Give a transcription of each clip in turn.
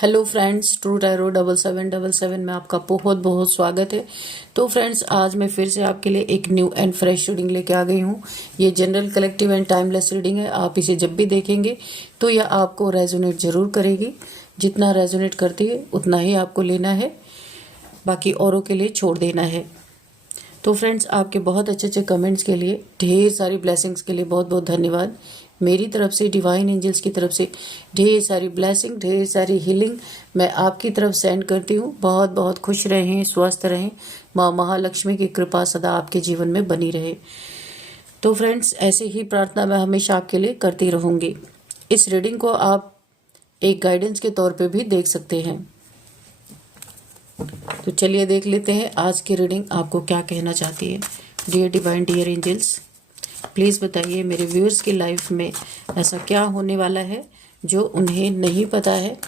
Hello friends, true tarot 7777 में आपका बहुत बहुत स्वागत है। तो फ्रेंड्स, आज मैं फिर से आपके लिए एक न्यू एंड फ्रेश रीडिंग लेके आ गई हूँ। ये general, collective and timeless reading है। आप इसे जब भी देखेंगे तो यह आपको रेजोनेट ज़रूर करेगी। जितना रेजोनेट करती है उतना ही आपको लेना है, बाकी औरों के लिए छोड़ देना है। तो फ्रेंड्स, आपके बहुत अच्छे अच्छे कमेंट्स के लिए, ढेर सारी ब्लेसिंग्स के लिए बहुत बहुत धन्यवाद। मेरी तरफ से, डिवाइन एंजल्स की तरफ से ढेर सारी ब्लेसिंग, ढेर सारी हीलिंग मैं आपकी तरफ सेंड करती हूँ। बहुत बहुत खुश रहें, स्वस्थ रहें। माँ महालक्ष्मी की कृपा सदा आपके जीवन में बनी रहे। तो फ्रेंड्स, ऐसे ही प्रार्थना मैं हमेशा आपके लिए करती रहूँगी। इस रीडिंग को आप एक गाइडेंस के तौर पे भी देख सकते हैं। तो चलिए देख लेते हैं आज की रीडिंग आपको क्या कहना चाहती है। Dear divine, dear angels, please बताइए मेरे व्यूअर्स की लाइफ में ऐसा क्या होने वाला है जो उन्हें नहीं पता है।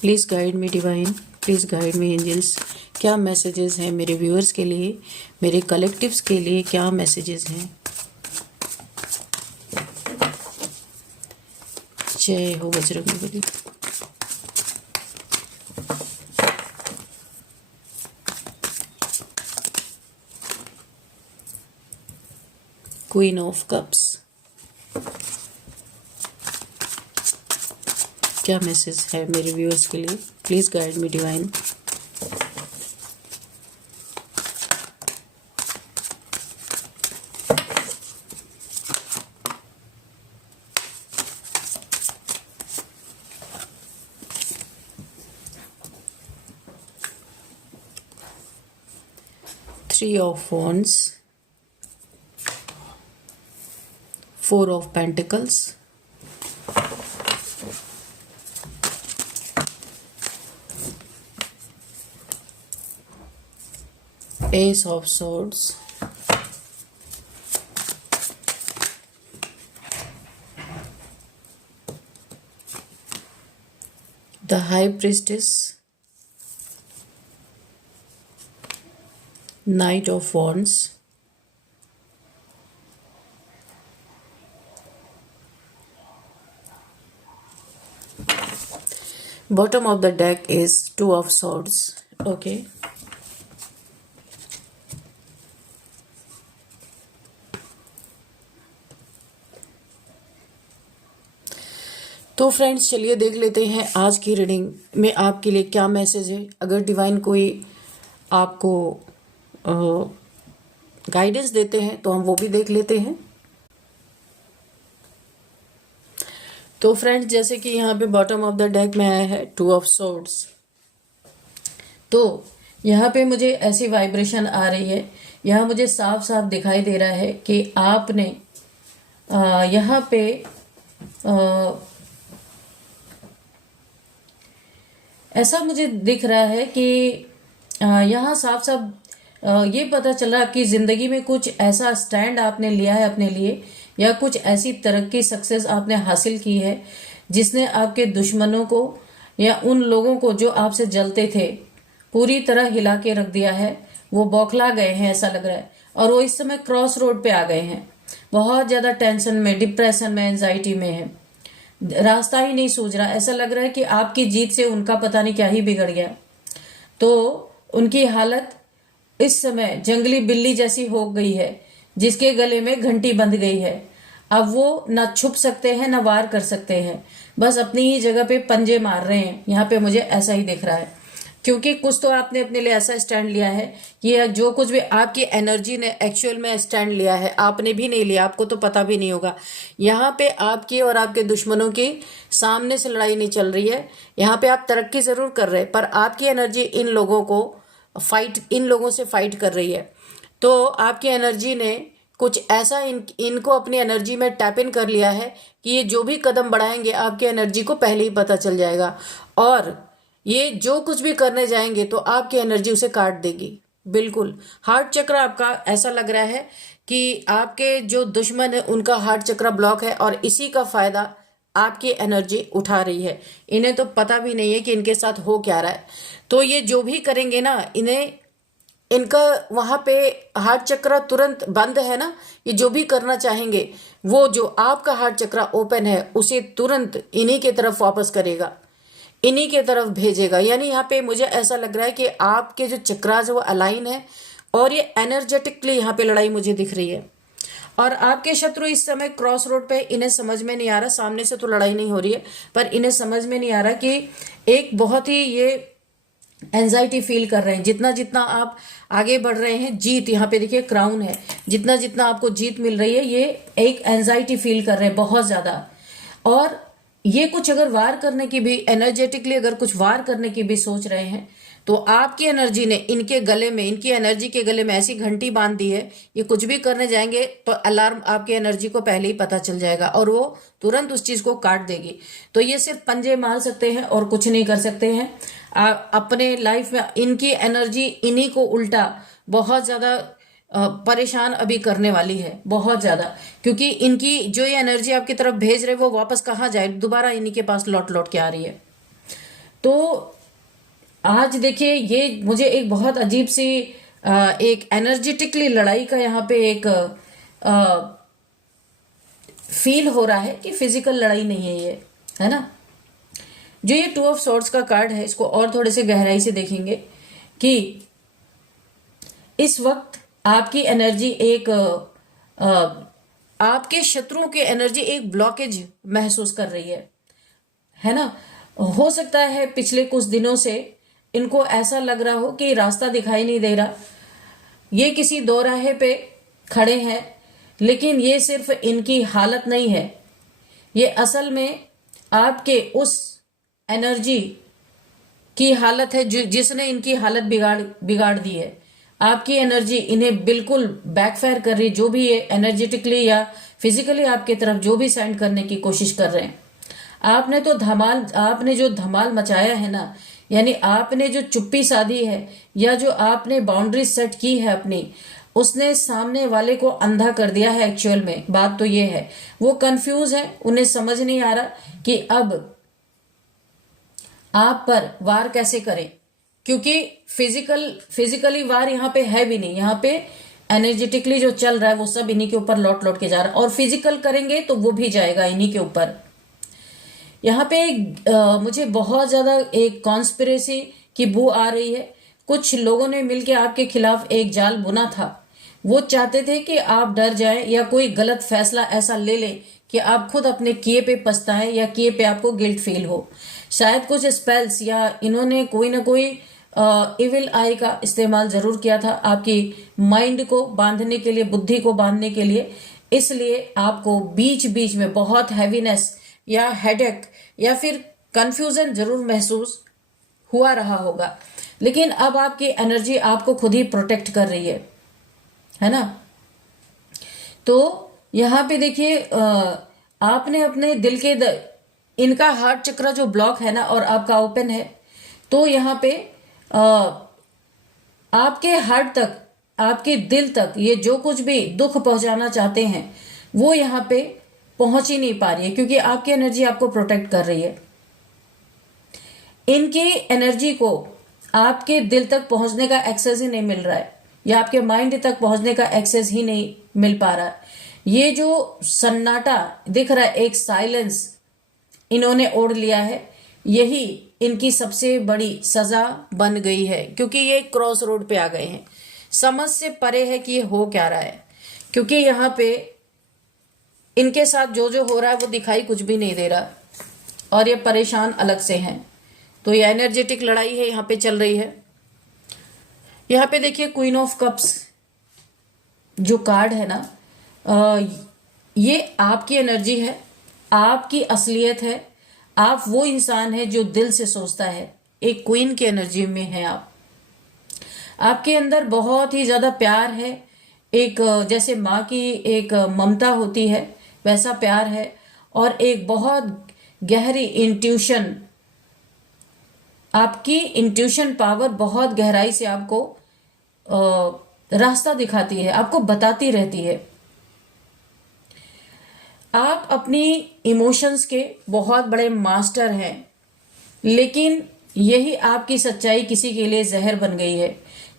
Please guide me divine, please guide me angels. क्या मैसेजेस हैं मेरे व्यूअर्स के लिए, मेरे कलेक्टिव्स के लिए क्या मैसेजेस हैं। जय हो बजरंगबली। क्वीन ऑफ कप्स, क्या मैसेज है मेरे व्यूअर्स के लिए। Please guide me divine. Three of wands, four of pentacles, S of swords, the high priestess, knight of wands, bottom of the deck is two of swords. Okay, तो friends, चलिए देख लेते हैं आज की रीडिंग में आपके लिए क्या मैसेज है। अगर डिवाइन कोई आपको गाइडेंस देते हैं तो हम वो भी देख लेते हैं। तो फ्रेंड्स, जैसे कि यहाँ पे बॉटम ऑफ द डेक में आया है टू ऑफ सोर्ड्स, तो यहाँ पे मुझे ऐसी वाइब्रेशन आ रही है। यहाँ मुझे साफ साफ दिखाई दे रहा है कि आपने यहाँ पे ऐसा मुझे दिख रहा है कि यहाँ साफ साफ ये पता चला कि ज़िंदगी में कुछ ऐसा स्टैंड आपने लिया है अपने लिए, या कुछ ऐसी तरक्की, सक्सेस आपने हासिल की है जिसने आपके दुश्मनों को या उन लोगों को जो आपसे जलते थे पूरी तरह हिला के रख दिया है। वो बौखला गए हैं ऐसा लग रहा है, और वो इस समय क्रॉस रोड पे आ गए हैं। बहुत ज़्यादा टेंशन में, डिप्रेशन में, एंजाइटी में है। रास्ता ही नहीं सूझ रहा। ऐसा लग रहा है कि आपकी जीत से उनका पता नहीं क्या ही बिगड़ गया। तो उनकी हालत इस समय जंगली बिल्ली जैसी हो गई है जिसके गले में घंटी बंध गई है। अब वो ना छुप सकते हैं ना वार कर सकते हैं, बस अपनी ही जगह पे पंजे मार रहे हैं। यहाँ पे मुझे ऐसा ही दिख रहा है, क्योंकि कुछ तो आपने अपने लिए ऐसा स्टैंड लिया है कि जो कुछ भी आपकी एनर्जी ने एक्चुअल में स्टैंड लिया है, आपने भी नहीं लिया, आपको तो पता भी नहीं होगा। यहाँ पे आपकी और आपके दुश्मनों की सामने से लड़ाई नहीं चल रही है। यहाँ पे आप तरक्की जरूर कर रहे हैं, पर आपकी एनर्जी इन लोगों से फाइट कर रही है। तो आपकी एनर्जी ने कुछ ऐसा इनको अपनी एनर्जी में टैप इन कर लिया है कि ये जो भी कदम बढ़ाएंगे आपकी एनर्जी को पहले ही पता चल जाएगा, और ये जो कुछ भी करने जाएंगे तो आपकी एनर्जी उसे काट देगी। बिल्कुल हार्ट चक्र आपका ऐसा लग रहा है कि आपके जो दुश्मन है उनका हार्ट चक्र ब्लॉक है, और इसी का फायदा आपकी एनर्जी उठा रही है। इन्हें तो पता भी नहीं है कि इनके साथ हो क्या रहा है। तो ये जो भी करेंगे ना, इन्हें इनका वहां पे हार्ट चक्र तुरंत बंद है ना। ये जो भी करना चाहेंगे वो जो आपका हार्ट चक्रा ओपन है उसे तुरंत इन्हीं के तरफ वापस करेगा, इन्हीं के तरफ भेजेगा। यानी यहाँ पे मुझे ऐसा लग रहा है कि आपके जो चक्रास है वो अलाइन है और ये एनर्जेटिकली यहाँ पे लड़ाई मुझे दिख रही है। और आपके शत्रु इस समय क्रॉस रोड पे, इन्हें समझ में नहीं आ रहा, सामने से तो लड़ाई नहीं हो रही है पर इन्हें समझ में नहीं आ रहा कि एक बहुत ही ये एंजाइटी फील कर रहे हैं। जितना जितना आप आगे बढ़ रहे हैं, जीत यहाँ पे देखिए क्राउन है, जितना जितना आपको जीत मिल रही है ये एक एंजाइटी फील कर रहे हैं बहुत ज्यादा। और ये कुछ अगर वार करने की भी, एनर्जेटिकली अगर कुछ वार करने की भी सोच रहे हैं तो आपकी एनर्जी ने इनके गले में, इनकी एनर्जी के गले में ऐसी घंटी बांध दी है, ये कुछ भी करने जाएंगे तो अलार्म आपकी एनर्जी को पहले ही पता चल जाएगा और वो तुरंत उस चीज को काट देगी। तो ये सिर्फ पंजे मार सकते हैं और कुछ नहीं कर सकते हैं। अपने लाइफ में इनकी एनर्जी इन्हीं को उल्टा बहुत ज्यादा परेशान अभी करने वाली है, बहुत ज्यादा। क्योंकि इनकी जो ये एनर्जी आपकी तरफ भेज रहे वो वापस कहाँ जाए, दोबारा इन्हीं के पास लौट लौट के आ रही है। तो आज देखिए ये मुझे एक बहुत अजीब सी एक एनर्जेटिकली लड़ाई का यहाँ पे एक फील हो रहा है कि फिजिकल लड़ाई नहीं है ये, है ना। जो ये 2 ऑफ सॉर्ड्स का कार्ड है इसको और थोड़े से गहराई से देखेंगे कि इस वक्त आपकी एनर्जी एक आपके शत्रुओं की एनर्जी एक ब्लॉकेज महसूस कर रही है ना। हो सकता है पिछले कुछ दिनों से इनको ऐसा लग रहा हो कि रास्ता दिखाई नहीं दे रहा, ये किसी दोराहे पे खड़े हैं, लेकिन ये सिर्फ इनकी हालत नहीं है, ये असल में आपके उस एनर्जी की हालत है जिसने इनकी हालत बिगाड़ दी है। आपकी एनर्जी इन्हें बिल्कुल बैकफायर कर रही, जो भी ये एनर्जेटिकली या फिजिकली आपकी तरफ जो भी सेंड करने की कोशिश कर रहे हैं। आपने जो धमाल मचाया है ना, यानी आपने जो चुप्पी साधी है या जो आपने बाउंड्री सेट की है अपनी, उसने सामने वाले को अंधा कर दिया है। एक्चुअल में बात तो ये है, वो कंफ्यूज है, उन्हें समझ नहीं आ रहा कि अब आप पर वार कैसे करें, क्योंकि फिजिकली वार यहाँ पे है भी नहीं। यहाँ पे एनर्जेटिकली जो चल रहा है वो सब इन्हीं के ऊपर लौट लौट के जा रहा है, और फिजिकल करेंगे तो वो भी जाएगा इन्हीं के ऊपर। यहाँ पे मुझे बहुत ज्यादा एक कॉन्स्पिरेसी की बू आ रही है। कुछ लोगों ने मिलकर आपके खिलाफ एक जाल बुना था। वो चाहते थे कि आप डर जाएं या कोई गलत फैसला ऐसा ले लें कि आप खुद अपने किए पे पछताएं या किए पे आपको गिल्ट फील हो। शायद कुछ स्पेल्स या इन्होंने कोई ना कोई इविल आई का इस्तेमाल जरूर किया था आपकी माइंड को बांधने के लिए, बुद्धि को बांधने के लिए। इसलिए आपको बीच बीच में बहुत हैवीनेस या हेडेक या फिर कंफ्यूजन जरूर महसूस हुआ रहा होगा, लेकिन अब आपकी एनर्जी आपको खुद ही प्रोटेक्ट कर रही है ना। तो यहाँ पे देखिए आपने अपने दिल के इनका हार्ट चक्र जो ब्लॉक है ना और आपका ओपन है, तो यहाँ पे आपके हार्ट तक, आपके दिल तक ये जो कुछ भी दुख पहुंचाना चाहते हैं वो यहाँ पे पहुंच ही नहीं पा रही है, क्योंकि आपकी एनर्जी आपको प्रोटेक्ट कर रही है। इनकी एनर्जी को आपके दिल तक पहुंचने का एक्सेस ही नहीं मिल रहा है, या आपके माइंड तक पहुंचने का एक्सेस ही नहीं मिल पा रहा है। ये जो सन्नाटा दिख रहा है, एक साइलेंस इन्होंने ओढ़ लिया है, यही इनकी सबसे बड़ी सजा बन गई है, क्योंकि ये क्रॉस रोड पे आ गए हैं। समझ से परे है कि ये हो क्या रहा है, क्योंकि यहाँ पे इनके साथ जो जो हो रहा है वो दिखाई कुछ भी नहीं दे रहा और ये परेशान अलग से हैं। तो ये एनर्जेटिक लड़ाई है यहाँ पे चल रही है। यहाँ पे देखिए क्वीन ऑफ कप्स जो कार्ड है ना, ये आपकी एनर्जी है, आपकी असलियत है। आप वो इंसान है जो दिल से सोचता है, एक क्वीन की एनर्जी में है आप। आपके अंदर बहुत ही ज्यादा प्यार है, एक जैसे माँ की एक ममता होती है वैसा प्यार है, और एक बहुत गहरी इंट्यूशन, आपकी इंट्यूशन पावर बहुत गहराई से आपको रास्ता दिखाती है, आपको बताती रहती है। आप अपनी इमोशंस के बहुत बड़े मास्टर हैं, लेकिन यही आपकी सच्चाई किसी के लिए जहर बन गई है।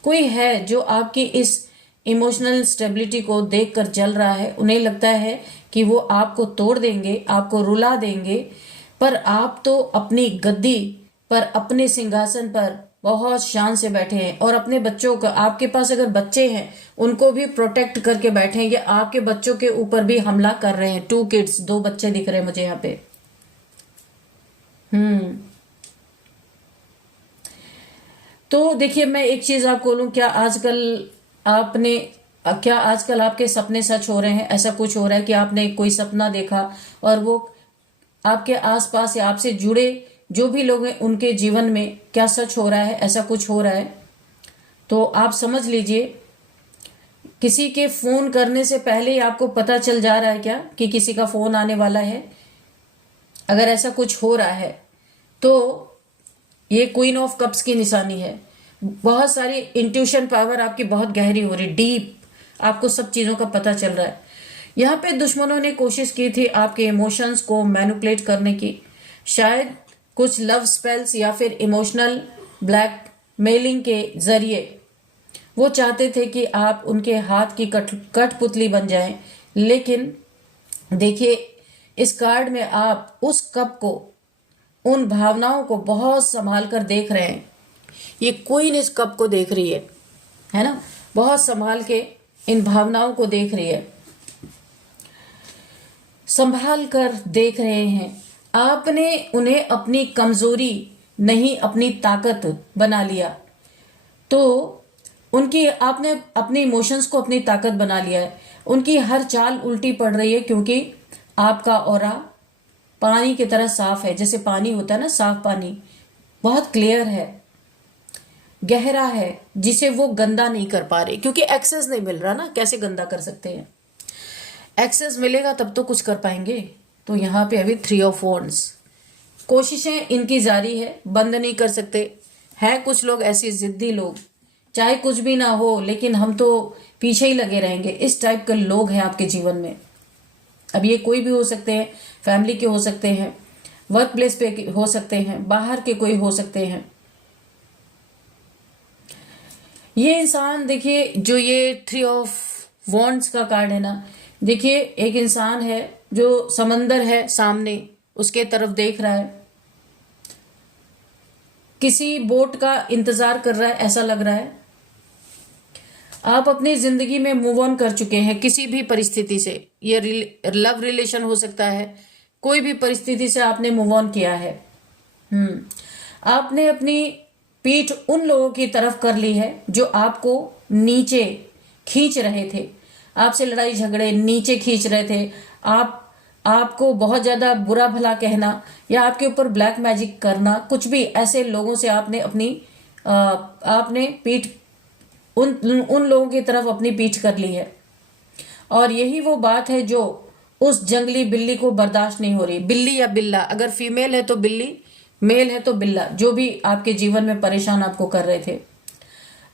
कोई है जो आपकी इस इमोशनल स्टेबिलिटी को देखकर जल रहा है। उन्हें लगता है कि वो आपको तोड़ देंगे, आपको रुला देंगे, पर आप तो अपनी गद्दी पर, अपने सिंहासन पर बहुत शान से बैठे हैं और अपने बच्चों का, आपके पास अगर बच्चे हैं उनको भी प्रोटेक्ट करके बैठे हैं। ये आपके बच्चों के ऊपर भी हमला कर रहे हैं। 2 किड्स, 2 बच्चे दिख रहे हैं मुझे यहाँ पे। तो देखिए, मैं एक चीज आपको बोलूं, क्या आजकल आपके सपने सच हो रहे हैं? ऐसा कुछ हो रहा है कि आपने कोई सपना देखा और वो आपके आसपास या आपसे जुड़े जो भी लोग हैं उनके जीवन में क्या सच हो रहा है? ऐसा कुछ हो रहा है तो आप समझ लीजिए, किसी के फोन करने से पहले ही आपको पता चल जा रहा है क्या कि किसी का फोन आने वाला है? अगर ऐसा कुछ हो रहा है तो ये क्वीन ऑफ कप्स की निशानी है। बहुत सारी इंट्यूशन पावर आपकी बहुत गहरी हो रही, डीप, आपको सब चीजों का पता चल रहा है। यहाँ पे दुश्मनों ने कोशिश की थी आपके इमोशंस को मैनिपुलेट करने की, शायद कुछ लव स्पेल्स या फिर इमोशनल ब्लैकमेलिंग के जरिए वो चाहते थे कि आप उनके हाथ की कठपुतली बन जाएं। लेकिन देखिए, इस कार्ड में आप उस कप को, उन भावनाओं को बहुत संभाल कर देख रहे हैं। ये क्वीन इस कप को देख रही है ना, बहुत संभाल के इन भावनाओं को देख रही है, संभाल कर देख रहे हैं। आपने उन्हें अपनी कमजोरी नहीं, अपनी ताकत बना लिया। तो आपने अपने इमोशंस को अपनी ताकत बना लिया है। उनकी हर चाल उल्टी पड़ रही है क्योंकि आपका ऑरा पानी की तरह साफ है। जैसे पानी होता है ना, साफ पानी, बहुत क्लियर है, गहरा है, जिसे वो गंदा नहीं कर पा रहे क्योंकि एक्सेस नहीं मिल रहा ना। कैसे गंदा कर सकते हैं? एक्सेस मिलेगा तब तो कुछ कर पाएंगे। तो यहाँ पे अभी 3 ऑफ वॉन्ड्स, कोशिशें इनकी जारी है, बंद नहीं कर सकते। है कुछ लोग ऐसे जिद्दी लोग, चाहे कुछ भी ना हो लेकिन हम तो पीछे ही लगे रहेंगे, इस टाइप के लोग हैं आपके जीवन में। अब ये कोई भी हो सकते हैं, फैमिली के हो सकते हैं, वर्क प्लेस पे हो सकते हैं, बाहर के कोई हो सकते हैं। ये इंसान, देखिए, जो ये 3 ऑफ वॉन्ड्स का कार्ड है ना, देखिए एक इंसान है जो समंदर है सामने, उसके तरफ देख रहा है, किसी बोट का इंतजार कर रहा है, ऐसा लग रहा है। आप अपनी जिंदगी में मूव ऑन कर चुके हैं किसी भी परिस्थिति से। ये लव रिलेशन हो सकता है, कोई भी परिस्थिति से आपने मूव ऑन किया है। आपने अपनी पीठ उन लोगों की तरफ कर ली है जो आपको नीचे खींच रहे थे, आपसे लड़ाई झगड़े नीचे खींच रहे थे, आपको बहुत ज्यादा बुरा भला कहना या आपके ऊपर ब्लैक मैजिक करना, कुछ भी ऐसे लोगों से आपने पीठ उन लोगों की तरफ अपनी पीठ कर ली है। और यही वो बात है जो उस जंगली बिल्ली को बर्दाश्त नहीं हो रही। बिल्ली या बिल्ला, अगर फीमेल है तो बिल्ली, मेल है तो बिल्ला, जो भी आपके जीवन में परेशान आपको कर रहे थे।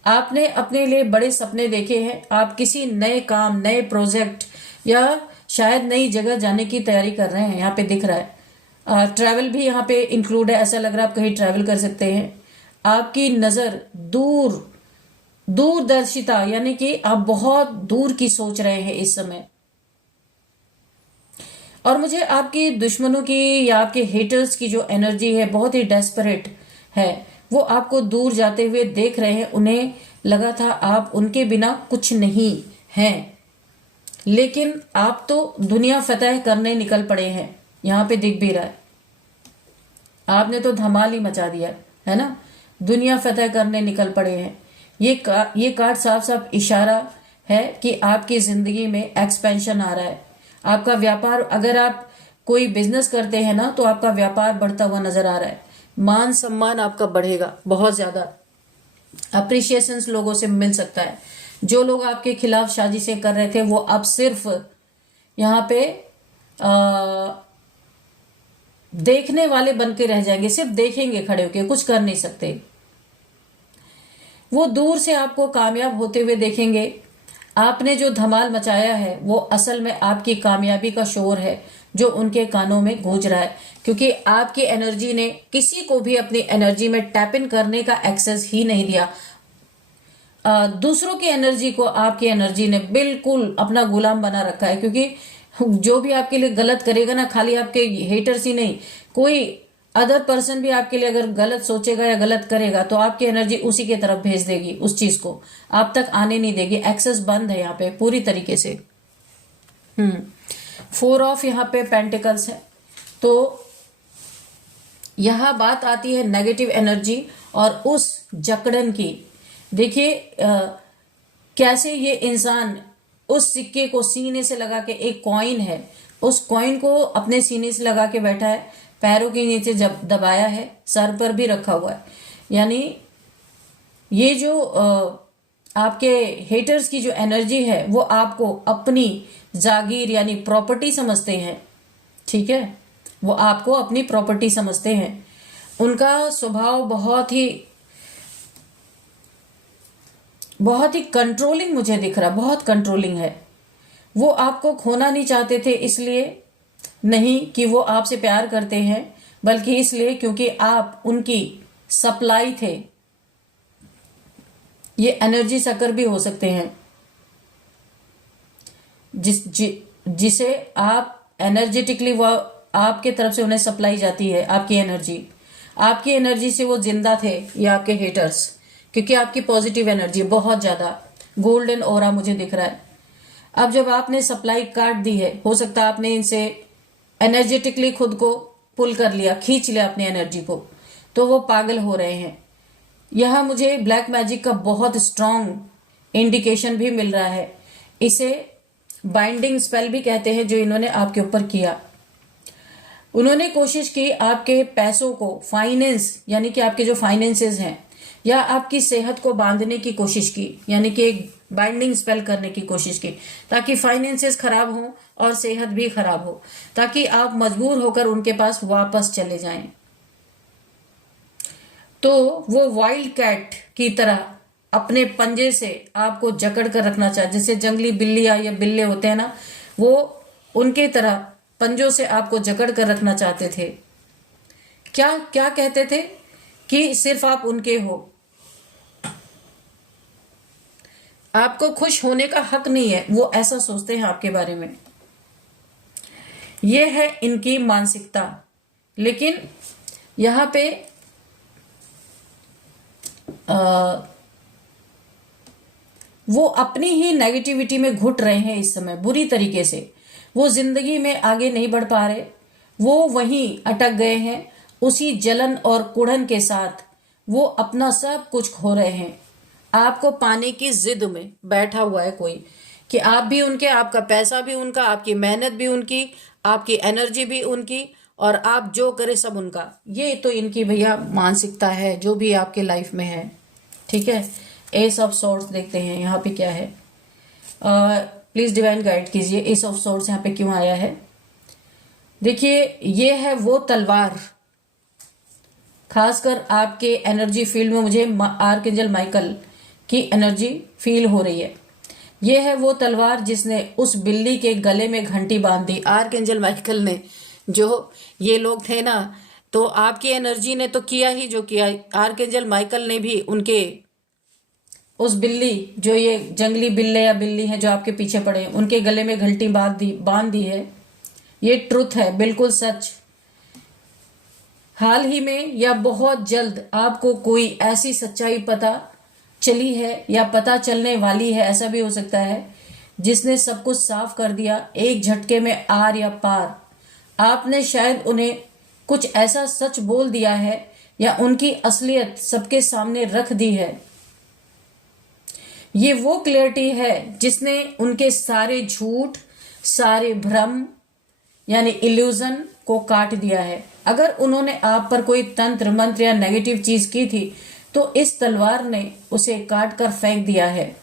आपने अपने लिए बड़े सपने देखे हैं। आप किसी नए काम, नए प्रोजेक्ट या शायद नई जगह जाने की तैयारी कर रहे हैं, यहाँ पे दिख रहा है। ट्रैवल भी यहाँ पे इंक्लूड है, ऐसा लग रहा है आप कहीं ट्रैवल कर सकते हैं। आपकी नजर दूरदर्शिता, यानी कि आप बहुत दूर की सोच रहे हैं इस समय। और मुझे आपकी दुश्मनों की या आपके हेटर्स की जो एनर्जी है बहुत ही डेस्परेट है। वो आपको दूर जाते हुए देख रहे हैं। उन्हें लगा था आप उनके बिना कुछ नहीं हैं, लेकिन आप तो दुनिया फतेह करने निकल पड़े हैं। यहाँ पे दिख भी रहा है, आपने तो धमाल ही मचा दिया है ना, दुनिया फतेह करने निकल पड़े हैं। ये कार्ड साफ साफ इशारा है कि आपकी जिंदगी में एक्सपेंशन आ रहा है। आपका व्यापार, अगर आप कोई बिजनेस करते हैं ना, तो आपका व्यापार बढ़ता हुआ नजर आ रहा है। मान सम्मान आपका बढ़ेगा, बहुत ज्यादा अप्रिशिएशन लोगों से मिल सकता है। जो लोग आपके खिलाफ साजिशें कर रहे थे वो अब सिर्फ यहाँ पे देखने वाले बन के रह जाएंगे, सिर्फ देखेंगे खड़े होके, कुछ कर नहीं सकते। वो दूर से आपको कामयाब होते हुए देखेंगे। आपने जो धमाल मचाया है वो असल में आपकी कामयाबी का शोर है जो उनके कानों में गूंज रहा है, क्योंकि आपकी एनर्जी ने किसी को भी अपनी एनर्जी में टैप इन करने का एक्सेस ही नहीं दिया। दूसरों की एनर्जी को आपकी एनर्जी ने बिल्कुल अपना गुलाम बना रखा है, क्योंकि जो भी आपके लिए गलत करेगा ना, खाली आपके हेटर्स ही नहीं, कोई अदर पर्सन भी आपके लिए अगर गलत सोचेगा या गलत करेगा तो आपकी एनर्जी उसी के तरफ भेज देगी, उस चीज को आप तक आने नहीं देगी। एक्सेस बंद है यहाँ पे पूरी तरीके से। 4 ऑफ यहाँ पे पेंटिकल्स है। तो यह बात आती है नेगेटिव एनर्जी और उस जकड़न की। देखिए कैसे ये इंसान उस सिक्के को सीने से लगा के, एक कॉइन है, उस कॉइन को अपने सीने से लगा के बैठा है, पैरों के नीचे जब दबाया है, सर पर भी रखा हुआ है। यानी ये जो आपके हेटर्स की जो एनर्जी है वो आपको अपनी जागीर यानी प्रॉपर्टी समझते हैं, ठीक है, वो आपको अपनी प्रॉपर्टी समझते हैं। उनका स्वभाव बहुत ही कंट्रोलिंग मुझे दिख रहा, बहुत कंट्रोलिंग है। वो आपको खोना नहीं चाहते थे, इसलिए नहीं कि वो आपसे प्यार करते हैं, बल्कि इसलिए क्योंकि आप उनकी सप्लाई थे। ये एनर्जी सकर भी हो सकते हैं, जिसे आप एनर्जेटिकली वो आपके तरफ से उन्हें सप्लाई जाती है, आपकी एनर्जी से वो जिंदा थे, ये आपके हेटर्स, क्योंकि आपकी पॉजिटिव एनर्जी बहुत ज्यादा गोल्डन ऑरा मुझे दिख रहा है। अब जब आपने सप्लाई काट दी है, हो सकता है आपने इनसे एनर्जेटिकली खुद को पुल कर लिया, खींच लिया अपनी एनर्जी को, तो वो पागल हो रहे हैं। यह मुझे ब्लैक मैजिक का बहुत स्ट्रॉन्ग इंडिकेशन भी मिल रहा है। इसे बाइंडिंग स्पेल भी कहते हैं, जो इन्होंने आपके ऊपर किया। उन्होंने कोशिश की आपके पैसों को, फाइनेंस यानी कि आपके जो फाइनेंसेस हैं, या आपकी सेहत को बांधने की कोशिश की, यानी कि एक बाइंडिंग स्पेल करने की कोशिश की, ताकि फाइनेंसेस खराब हो और सेहत भी खराब हो, ताकि आप मजबूर होकर उनके पास वापस चले जाएं। तो वो वाइल्ड कैट की तरह अपने पंजे से आपको जकड़ कर रखना चाहते, जैसे जंगली बिल्लियां या बिल्ले होते हैं ना, वो उनके तरह पंजों से आपको जकड़ कर रखना चाहते थे। क्या क्या कहते थे कि सिर्फ आप उनके हो, आपको खुश होने का हक नहीं है, वो ऐसा सोचते हैं आपके बारे में। ये है इनकी मानसिकता। लेकिन यहां पे वो अपनी ही नेगेटिविटी में घुट रहे हैं इस समय बुरी तरीके से। वो जिंदगी में आगे नहीं बढ़ पा रहे, वो वहीं अटक गए हैं, उसी जलन और कुढ़न के साथ वो अपना सब कुछ खो रहे हैं। आपको पाने की जिद में बैठा हुआ है कोई, कि आप भी उनके, आपका पैसा भी उनका, आपकी मेहनत भी उनकी, आपकी एनर्जी भी उनकी, और आप जो करे सब उनका। ये तो इनकी भैया मानसिकता है जो भी आपके लाइफ में है, ठीक है। एस ऑफ सोर्ड्स देखते हैं यहाँ पे क्या है। प्लीज डिवाइन गाइड कीजिए, एस ऑफ सोर्ड्स यहाँ पे क्यों आया है। देखिए ये है वो तलवार, खासकर आपके एनर्जी फील्ड में मुझे आर्कएंजल माइकल की एनर्जी फील हो रही है। ये है वो तलवार जिसने उस बिल्ली के गले में घंटी बांध दी। आर्कएंजल माइकल ने, जो ये लोग थे ना, तो आपकी एनर्जी ने तो किया ही जो किया, आर्कएंजल माइकल ने भी उनके उस बिल्ली, जो ये जंगली बिल्ले या बिल्ली हैं जो आपके पीछे पड़े, उनके गले में घंटी बांध दी है। ये ट्रुथ है, बिल्कुल सच। हाल ही में या बहुत जल्द आपको कोई ऐसी सच्चाई पता चली है या पता चलने वाली है, ऐसा भी हो सकता है, जिसने सब कुछ साफ कर दिया एक झटके में, आर या पार। आपने शायद उन्हें कुछ ऐसा सच बोल दिया है या उनकी असलियत सबके सामने रख दी है। ये वो क्लैरिटी है जिसने उनके सारे झूठ, सारे भ्रम यानी इल्यूजन को काट दिया है। अगर उन्होंने आप पर कोई तंत्र मंत्र या नेगेटिव चीज की थी तो इस तलवार ने उसे काट कर फेंक दिया है।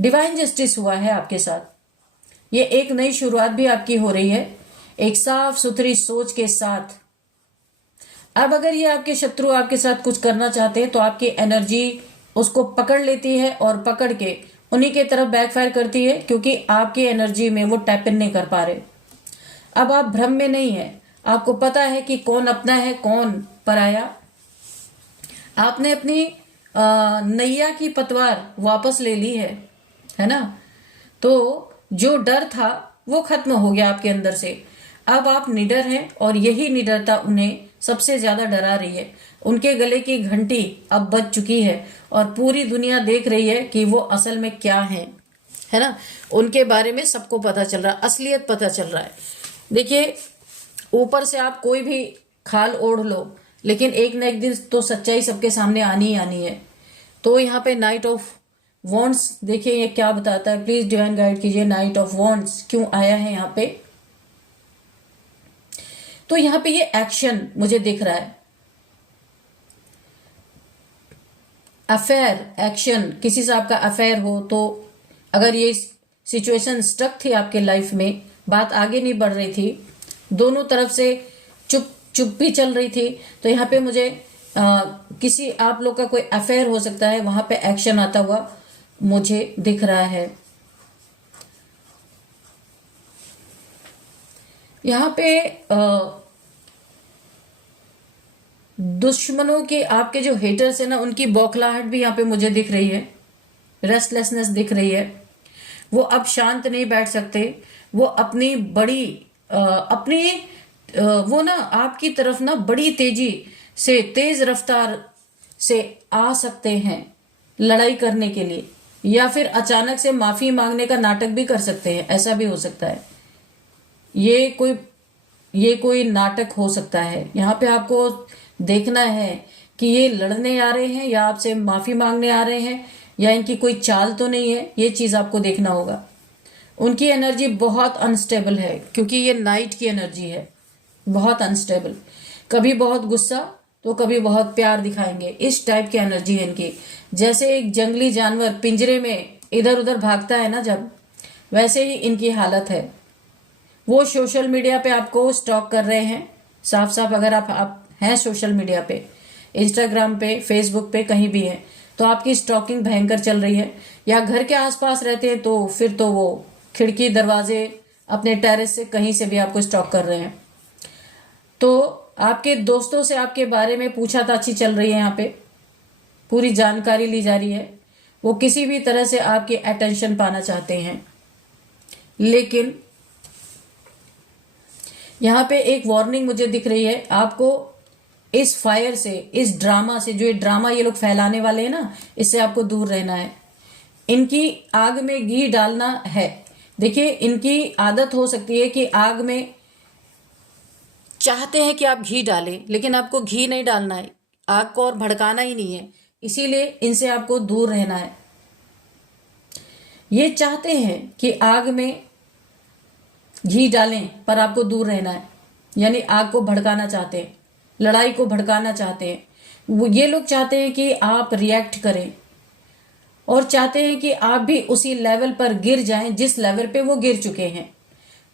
डिवाइन जस्टिस हुआ है आपके साथ। ये एक नई शुरुआत भी आपकी हो रही है, एक साफ सुथरी सोच के साथ। अब अगर ये आपके शत्रु आपके साथ कुछ करना चाहते हैं तो आपकी एनर्जी उसको पकड़ लेती है और पकड़ के उन्हीं के तरफ बैकफायर करती है, क्योंकि आपकी एनर्जी में वो टैप इन नहीं कर पा रहे। अब आप भ्रम में नहीं है, आपको पता है कि कौन अपना है कौन पराया। आपने अपनी नैया की पतवार वापस ले ली है ना। तो जो डर था वो खत्म हो गया आपके अंदर से। अब आप निडर हैं और यही निडरता उन्हें सबसे ज्यादा डरा रही है। उनके गले की घंटी अब बज चुकी है और पूरी दुनिया देख रही है कि वो असल में क्या है ना। उनके बारे में सबको पता चल रहा है, असलियत पता चल रहा है। देखिए, ऊपर से आप कोई भी खाल ओढ़ लो, लेकिन एक न एक दिन तो सच्चाई सबके सामने आनी ही आनी है। तो यहाँ पे नाइट ऑफ वॉन्ड्स, देखिए ये क्या बताता है, प्लीज डिवाइन गाइड कीजिए। नाइट ऑफ वॉन्ड्स क्यों आया है यहाँ पे? तो यहाँ पे ये एक्शन मुझे दिख रहा है, अफेयर, एक्शन। किसी से आपका अफेयर हो तो अगर ये सिचुएशन स्टक थी आपके लाइफ में, बात आगे नहीं बढ़ रही थी, दोनों तरफ से चुप भी चल रही थी, तो यहाँ पे मुझे किसी आप लोग का कोई अफेयर हो सकता है, वहां पे एक्शन आता हुआ मुझे दिख रहा है। यहाँ पे दुश्मनों के, आपके जो हेटर्स है ना, उनकी बौखलाहट भी यहाँ पे मुझे दिख रही है, रेस्टलेसनेस दिख रही है। वो अब शांत नहीं बैठ सकते। वो अपनी बड़ी वो ना आपकी तरफ ना बड़ी तेजी से, तेज रफ्तार से आ सकते हैं लड़ाई करने के लिए, या फिर अचानक से माफी मांगने का नाटक भी कर सकते हैं, ऐसा भी हो सकता है। ये कोई नाटक हो सकता है। यहाँ पे आपको देखना है कि ये लड़ने आ रहे हैं या आपसे माफी मांगने आ रहे हैं, या इनकी कोई चाल तो नहीं है। ये चीज आपको देखना होगा। उनकी एनर्जी बहुत अनस्टेबल है, क्योंकि ये नाइट की एनर्जी है, बहुत अनस्टेबल। कभी बहुत गुस्सा तो कभी बहुत प्यार दिखाएंगे, इस टाइप की एनर्जी है इनकी। जैसे एक जंगली जानवर पिंजरे में इधर उधर भागता है ना जब, वैसे ही इनकी हालत है। वो सोशल मीडिया पे आपको स्टॉक कर रहे हैं साफ साफ। अगर आप हैं सोशल मीडिया पे, इंस्टाग्राम पे, फेसबुक पे, कहीं भी है, तो आपकी स्टॉकिंग भयंकर चल रही है। या घर के आसपास रहते हैं तो फिर तो वो खिड़की दरवाजे अपने टेरेस से कहीं से भी आपको स्टॉक कर रहे हैं। तो आपके दोस्तों से आपके बारे में पूछताछ चल रही है, यहाँ पे पूरी जानकारी ली जा रही है। वो किसी भी तरह से आपकी अटेंशन पाना चाहते हैं, लेकिन यहाँ पे एक वार्निंग मुझे दिख रही है आपको। इस फायर से, इस ड्रामा से, जो ये ड्रामा ये लोग फैलाने वाले हैं ना, इससे आपको दूर रहना है। इनकी आग में घी डालना है। देखिए, इनकी आदत हो सकती है कि आग में चाहते हैं कि आप घी डालें, लेकिन आपको घी नहीं डालना है, आग को और भड़काना ही नहीं है, इसीलिए इनसे आपको दूर रहना है। ये चाहते हैं कि आग में घी डालें, पर आपको दूर रहना है, यानी आग को भड़काना चाहते हैं, लड़ाई को भड़काना चाहते हैं। ये लोग चाहते हैं कि आप रिएक्ट करें, और चाहते हैं कि आप भी उसी लेवल पर गिर जाएं जिस लेवल पे वो गिर चुके हैं।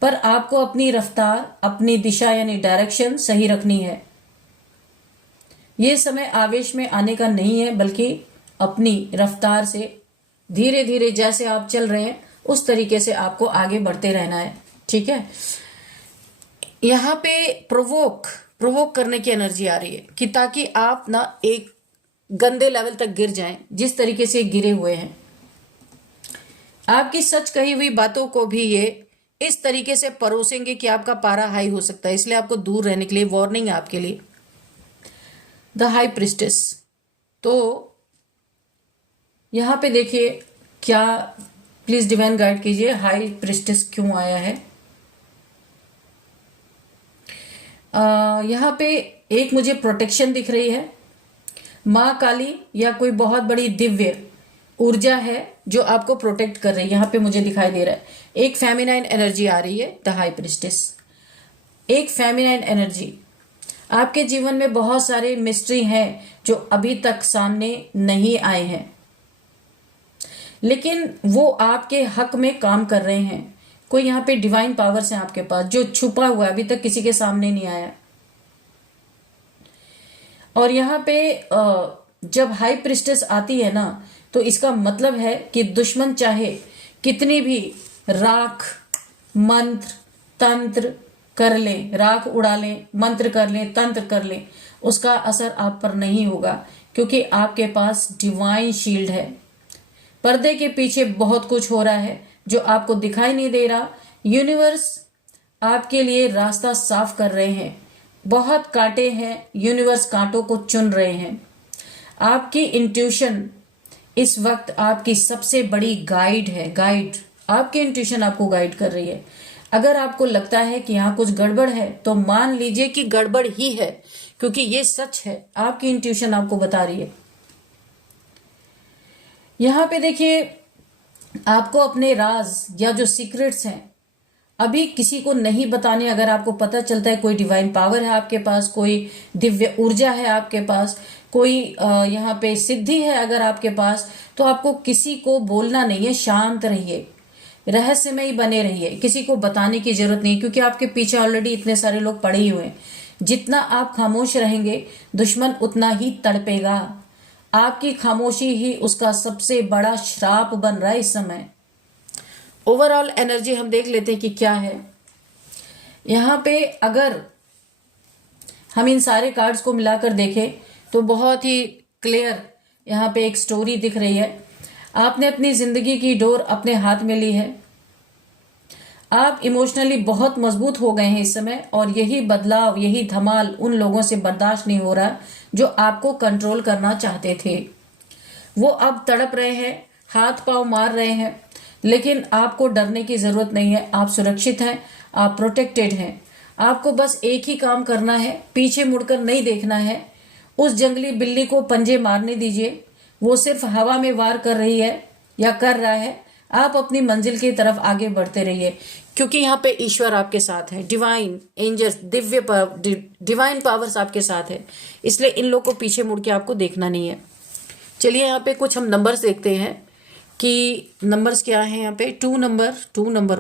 पर आपको अपनी रफ्तार, अपनी दिशा यानी डायरेक्शन सही रखनी है। ये समय आवेश में आने का नहीं है, बल्कि अपनी रफ्तार से धीरे धीरे जैसे आप चल रहे हैं उस तरीके से आपको आगे बढ़ते रहना है, ठीक है। यहाँ पे प्रोवोक करने की एनर्जी आ रही है कि ताकि आप ना एक गंदे लेवल तक गिर जाएं जिस तरीके से गिरे हुए हैं। आपकी सच कही हुई बातों को भी ये इस तरीके से परोसेंगे कि आपका पारा हाई हो सकता है, इसलिए आपको दूर रहने के लिए वार्निंग है आपके लिए। द हाई प्रिस्टेस, तो यहां पे देखिए क्या, प्लीज डिवाइन गाइड कीजिए, हाई प्रिस्टेस क्यों आया है। यहाँ पे एक मुझे प्रोटेक्शन दिख रही है, माँ काली या कोई बहुत बड़ी दिव्य ऊर्जा है जो आपको प्रोटेक्ट कर रही है, यहाँ पे मुझे दिखाई दे रहा है। एक फेमिनाइन एनर्जी आ रही है, द हाई प्रिस्टेस, एक फेमिनाइन एनर्जी। आपके जीवन में बहुत सारे मिस्ट्री हैं जो अभी तक सामने नहीं आए हैं, लेकिन वो आपके हक में काम कर रहे हैं। कोई यहाँ पे डिवाइन पावर्स हैं आपके पास जो छुपा हुआ है, अभी तक किसी के सामने नहीं आया। और यहाँ पे जब हाई प्रिस्टेस आती है ना, तो इसका मतलब है कि दुश्मन चाहे कितनी भी राख, मंत्र, तंत्र कर ले, राख उड़ा ले, मंत्र कर ले, तंत्र कर ले, उसका असर आप पर नहीं होगा, क्योंकि आपके पास डिवाइन शील्ड है। पर्दे के पीछे बहुत कुछ हो रहा है जो आपको दिखाई नहीं दे रहा। यूनिवर्स आपके लिए रास्ता साफ कर रहे हैं। बहुत कांटे हैं, यूनिवर्स कांटों को चुन रहे हैं। आपकी इंट्यूशन इस वक्त आपकी सबसे बड़ी गाइड है। गाइड, आपकी इंट्यूशन आपको गाइड कर रही है। अगर आपको लगता है कि यहाँ कुछ गड़बड़ है तो मान लीजिए कि गड़बड़ ही है, क्योंकि ये सच है। आपकी इंट्यूशन आपको बता रही है। यहाँ पे देखिए, आपको अपने राज या जो सीक्रेट्स हैं अभी किसी को नहीं बताने। अगर आपको पता चलता है कोई डिवाइन पावर है आपके पास, कोई दिव्य ऊर्जा है आपके पास, कोई यहाँ पे सिद्धि है अगर आपके पास, तो आपको किसी को बोलना नहीं है। शांत रहिए, रहस्यमय बने रहिए, किसी को बताने की जरूरत नहीं, क्योंकि आपके पीछे ऑलरेडी इतने सारे लोग पड़े ही हुए हैं। जितना आप खामोश रहेंगे दुश्मन उतना ही तड़पेगा। आपकी खामोशी ही उसका सबसे बड़ा श्राप बन रहा है इस समय। ओवरऑल एनर्जी हम देख लेते हैं कि क्या है यहाँ पे। अगर हम इन सारे कार्ड्स को मिलाकर देखें तो बहुत ही क्लियर यहाँ पे एक स्टोरी दिख रही है। आपने अपनी जिंदगी की डोर अपने हाथ में ली है। आप इमोशनली बहुत मजबूत हो गए हैं इस समय, और यही बदलाव, यही धमाल उन लोगों से बर्दाश्त नहीं हो रहा जो आपको कंट्रोल करना चाहते थे। वो अब तड़प रहे हैं, हाथ पांव मार रहे हैं, लेकिन आपको डरने की जरूरत नहीं है। आप सुरक्षित हैं, आप प्रोटेक्टेड हैं। आपको बस एक ही काम करना है, पीछे मुड़कर नहीं देखना है। उस जंगली बिल्ली को पंजे मारने दीजिए, वो सिर्फ हवा में वार कर रही है या कर रहा है। आप अपनी मंजिल की तरफ आगे बढ़ते रहिए, क्योंकि यहाँ पे ईश्वर आपके साथ है। डिवाइन एंजल्स, डिवाइन पावर्स आपके साथ है, इसलिए इन लोग को पीछे मुड़ के आपको देखना नहीं है। चलिए यहाँ पे कुछ हम नंबर्स देखते हैं कि नंबर्स क्या है। यहाँ पे 2 number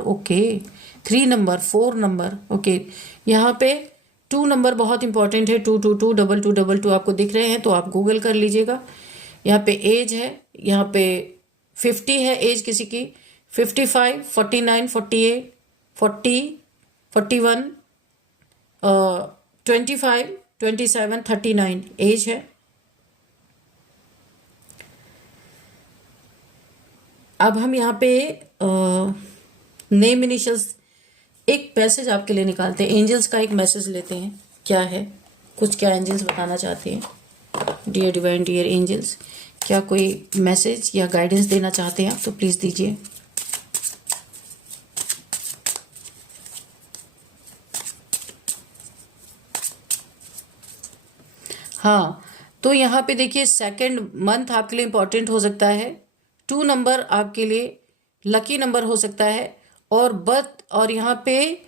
okay, 3 number, 4 number okay. यहाँ पे 2 नंबर बहुत इंपॉर्टेंट है। 222 2222 आपको दिख रहे हैं तो आप गूगल कर लीजिएगा। यहाँ पे एज है, यहाँ पे 50 है एज किसी की, 55, 49, 48, 40, 41, 25, 27, 39 एज है। अब हम यहाँ पे नेम इनिशियल्स, एक मैसेज आपके लिए निकालते हैं। एंजल्स का एक मैसेज लेते हैं, क्या है, कुछ क्या एंजल्स बताना चाहते हैं। डियर डिवाइन, डियर एंजल्स, क्या कोई मैसेज या गाइडेंस देना चाहते हैं आप तो प्लीज दीजिए। हाँ, तो यहाँ पे देखिए, सेकंड मंथ आपके लिए इंपॉर्टेंट हो सकता है। 2 नंबर आपके लिए लकी नंबर हो सकता है, और बर्थ, और यहाँ पे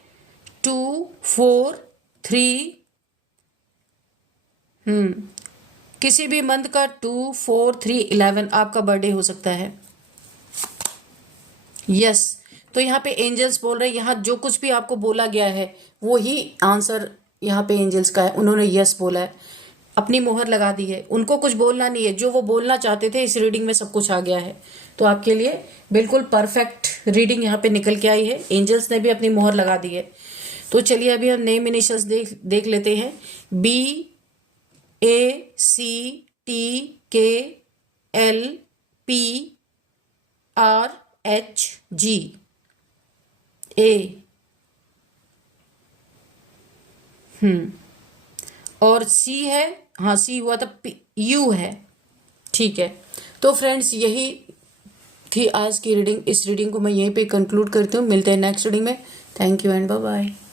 2, 4, 3, किसी भी मंथ का 2, 4, 3, 11 आपका बर्थडे हो सकता है। यस, तो यहाँ पे एंजल्स बोल रहे हैं, यहाँ जो कुछ भी आपको बोला गया है वो ही आंसर यहाँ पे एंजल्स का है। उन्होंने यस बोला है, अपनी मोहर लगा दी है। उनको कुछ बोलना नहीं है, जो वो बोलना चाहते थे इस रीडिंग में सब कुछ आ गया है। तो आपके लिए बिल्कुल परफेक्ट रीडिंग यहाँ पे निकल के आई है। एंजल्स ने भी अपनी मोहर लगा दी है। तो चलिए अभी हम नेम इनिशियल्स देख लेते हैं। BACTLPRHG और C है, हाँ C हुआ था, U है, ठीक है। तो फ्रेंड्स, यही थी आज की रीडिंग। इस रीडिंग को मैं यहीं पे कंक्लूड करती हूँ। मिलते हैं नेक्स्ट रीडिंग में। Thank you and bye bye.